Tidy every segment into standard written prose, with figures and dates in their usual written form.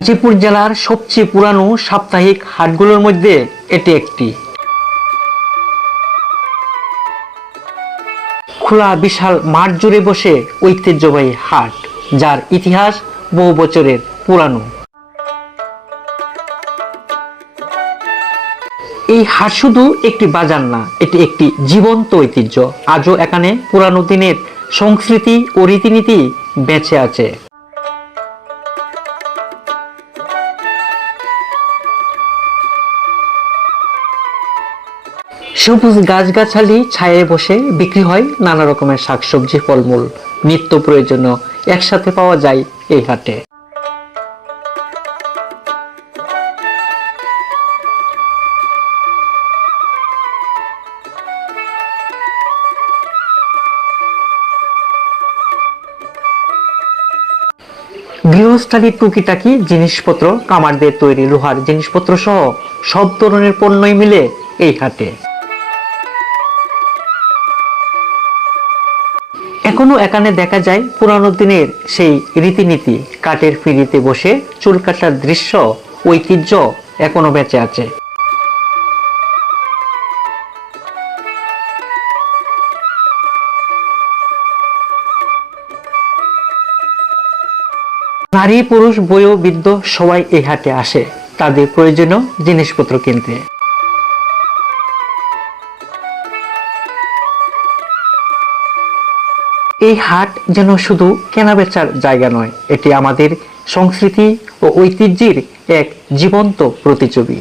গাজীপুর জেলার সবচেয়ে পুরানো সাপ্তাহিক হাটগুলোর মধ্যে এটি একটি। খোলা বিশাল মাঠ জুড়ে বসে ঐতিহ্যবাহী হাট, যার ইতিহাস বহু বছরের পুরানো। এই হাট শুধু একটি বাজার না, এটি একটি জীবন্ত ঐতিহ্য। আজও এখানে পুরানো দিনের সংস্কৃতি ও রীতিনীতি বেঁচে আছে। সবুজ গাছগাছালি ছায়ায় বসে বিক্রি হয় নানা রকমের শাকসবজি, ফলমূল, নিত্য প্রয়োজনীয় একসাথে পাওয়া যায় এই হাটে। গৃহস্থালী টুকিটাকি জিনিসপত্র, কামারদের তৈরি লোহার জিনিসপত্র সহ সব ধরনের পণ্যই মিলে এই হাটে। এখনো এখানে দেখা যায় পুরানো দিনের সেই রীতিনীতি। কাঠের পিঁড়িতে বসে চুল কাটার দৃশ্য, ঐতিহ্য এখনো বেঁচে আছে। নারী, পুরুষ, বয়োবৃদ্ধ সবাই এই হাটে আসে তাদের প্রয়োজনীয় জিনিসপত্র কিনতে। এই হাট যেন শুধু কেনাবেচার জায়গা নয়, এটি আমাদের সংস্কৃতি ও ঐতিহ্যের এক জীবন্ত প্রতিচ্ছবি।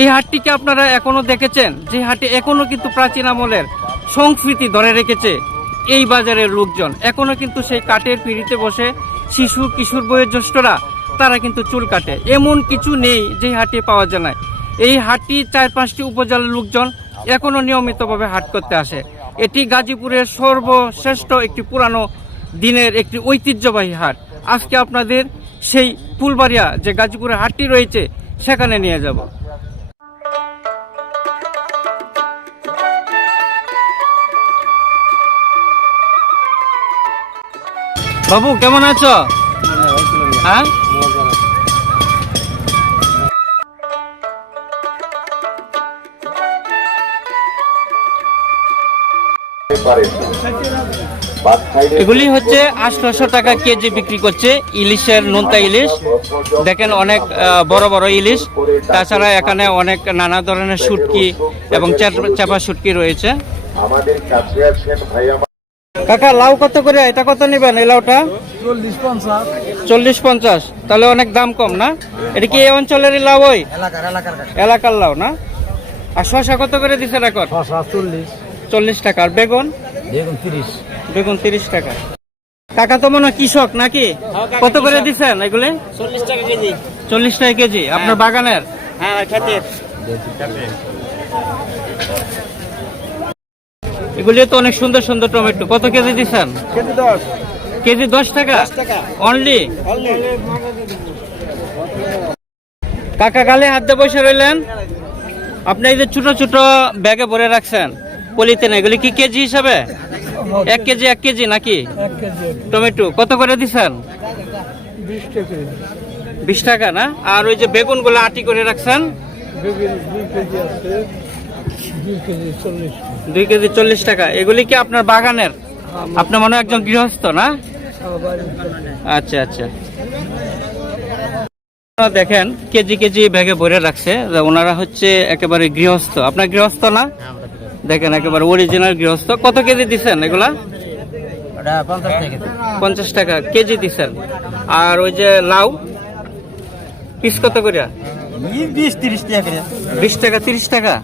এই হাটটিকে আপনারা এখনো দেখেছেন, যে হাটে এখনো কিন্তু প্রাচীন আমলের সংস্কৃতি ধরে রেখেছে এই বাজারের লোকজন। এখনো কিন্তু সেই কাঠের পিঁড়িতে বসে শিশু, কিশোর, বয়োজ্যেষ্ঠরা তারা কিন্তু চুল কাটে। এমন কিছু নেই যে হাটে পাওয়া যায় না। এই হাটটি 4-5টি উপজেলার লোকজন এখনো নিয়মিতভাবে হাট করতে আসে। এটি গাজীপুরের সর্বশ্রেষ্ঠ একটি পুরানো দিনের একটি ঐতিহ্যবাহী হাট। আজকে আপনাদের সেই ফুলবাড়িয়া যে গাজীপুরের হাটটি রয়েছে সেখানে নিয়ে যাব। বাবু কেমন আছো? হ্যাঁ, এগুলি হচ্ছে 800 টাকা কেজি বিক্রি করছে ইলিশের, নোনতা ইলিশ। দেখেন অনেক বড় বড় ইলিশ। তাছাড়া এখানে অনেক নানা ধরনের শুটকি এবং চাপা শুটকি রয়েছে। আমাদের কাছে আছেন ভাই। কাকা লাউ কত করে? এটা কত নেবেন এই লাউটা? 40-50। তাহলে অনেক দাম কম না? এটা কি এই অঞ্চলের লাউ? ওই এলাকার লাউ না? আর শসা কত করে দিচ্ছেন এখন? 40 টাকা। আর বেগুন? বেগুন 30 টাকা। কাকা তো মনে হয় কৃষক নাকি? কত করে দিচ্ছেন এগুলি? 40 টাকা কেজি। 40 টাকা কেজি। আপনার বাগানের? হ্যাঁ, খেতের। এগুলি তো অনেক সুন্দর সুন্দর টমেটো। কত কেজি দিচ্ছেন? কেজি 10 টাকা অনলি। কাকা গালে হাত দিয়ে বসে রইলেন। আপনি এই যে ছোট ছোট ব্যাগে ভরে রাখছেন পলিথিন, এগুলি কি কেজি হিসাবে? 1 কেজি নাকি? টমেটো কত করে দিচ্ছেন? 20 টাকা না? আর ওই যে বেগুন গুলো আটি করে রাখছেন? 2 কেজি 40 টাকা। এগুলি কি আপনার বাগানের? আপনি মনে হয় একজন গৃহস্থ না? আচ্ছা আচ্ছা। দেখেন কেজি কেজি ব্যাগে ভরে রাখছে। ওনারা হচ্ছে একেবারে গৃহস্থ। আপনার গৃহস্থ না? দেখেন একেবারে অরিজিনাল গৃহস্থ। কত কেজি দিচ্ছেন এগুলা? 50 টাকা কেজি দিচ্ছেন। আর ওই যে লাউ পিস কত করে? 20-30 টাকা। 20 টাকা 30 টাকা।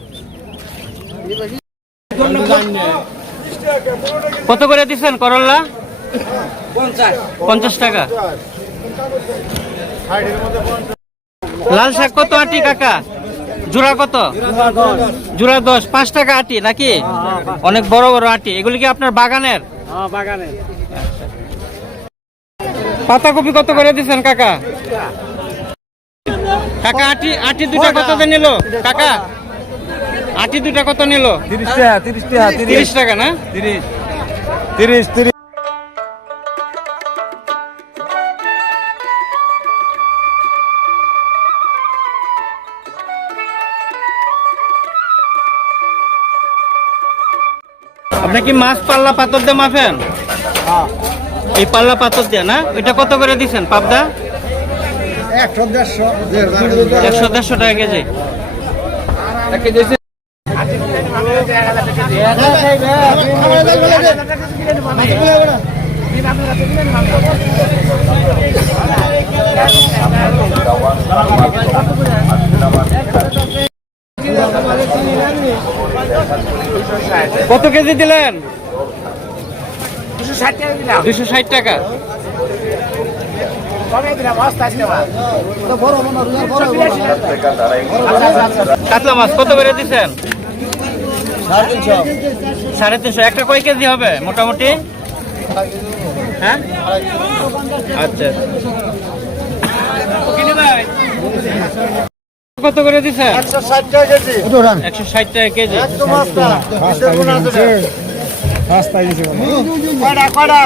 কত করে দিচ্ছেন করল্লা? 50 টাকা। লাল শাক কত আটি কাকা? জোড়া কত? জোড়া 10। 5 টাকা আটি নাকি? অনেক বড় বড় আটি। এগুলি কি আপনার বাগানের? বাগানের। পাতাকপি কত করে দিচ্ছেন কাকা? কাকা আটি দুটা কত নিল কাকা? আটি দুটা কত নিল? 30 টাকা না? 30 আপনি কি মাছ পাল্লা পাথর দিয়ে মাফেন? এই পাল্লা পাথর দিয়ে না? এটা কত করে দিচ্ছেন পাবদা? 100-150 টাকা কেজি। কত কেজি দিলেন? 260 টাকা। কাতলা মাছ কত করে দিচ্ছেন? 350। একটা কয় কেজি হবে মোটামুটি? হ্যাঁ, আচ্ছা। কত করে দিচ্ছেন? 160 টাকা কেজি। 160 টাকা কেজি। কয়টা